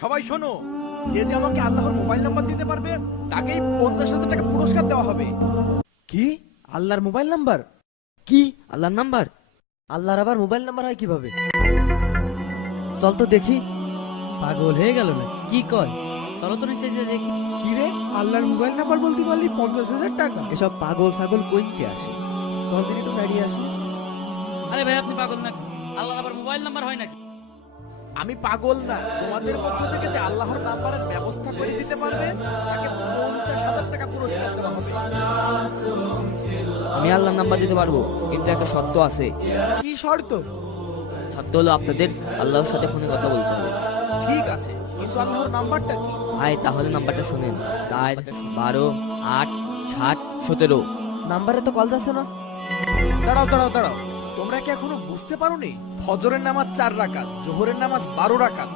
সবাই শোনো, যে যে আমাকে আল্লাহর মোবাইল নাম্বার দিতে পারবে তাকেই 50,000 টাকা পুরস্কার দেওয়া হবে। কি? আল্লাহর মোবাইল নাম্বার? কি আল্লাহর নাম্বার? আল্লাহর আবার মোবাইল নাম্বার হয় কিভাবে? চল তো দেখি। পাগল হয়ে গেল না কি কয়? চলো তো নিচে গিয়ে দেখি। কি রে, আল্লাহর মোবাইল নাম্বার বলতে পারলি 50,000 টাকা? এসব পাগল ছাগল কইতে আসে। চল দিন একটু গাড়ি আসি। আরে ভাই আপনি পাগল নাকি? আল্লাহর আবার মোবাইল নাম্বার হয় নাকি? আমি পাগল না, তোমাদের মধ্য থেকে যে আল্লাহর নাম্বারের ব্যবস্থা করে দিতে পারবে তাকে 50,000 টাকা পুরস্কার দেওয়া হবে। আমি আল্লাহর নাম্বার দিতে পারবো, কিন্তু একটা শর্ত আছে। কি শর্ত? শর্ত হলো আপনাদের আল্লাহর সাথে ফোনে কথা বলতে হবে। ঠিক আছে, কিন্তু আল্লাহর নাম্বারটা কি? ভাই তাহলে নাম্বারটা শুনেন: 4 12 8 7 17। নাম্বারে তো কল যাচ্ছে না। দাঁড়াও দাঁড়াও দাঁড়াও, তোমরা কি এখনো বুঝতে পারোনি? ফজরের নামাজ 4 রাকাত, জোহরের নামাজ 12 রাকাত,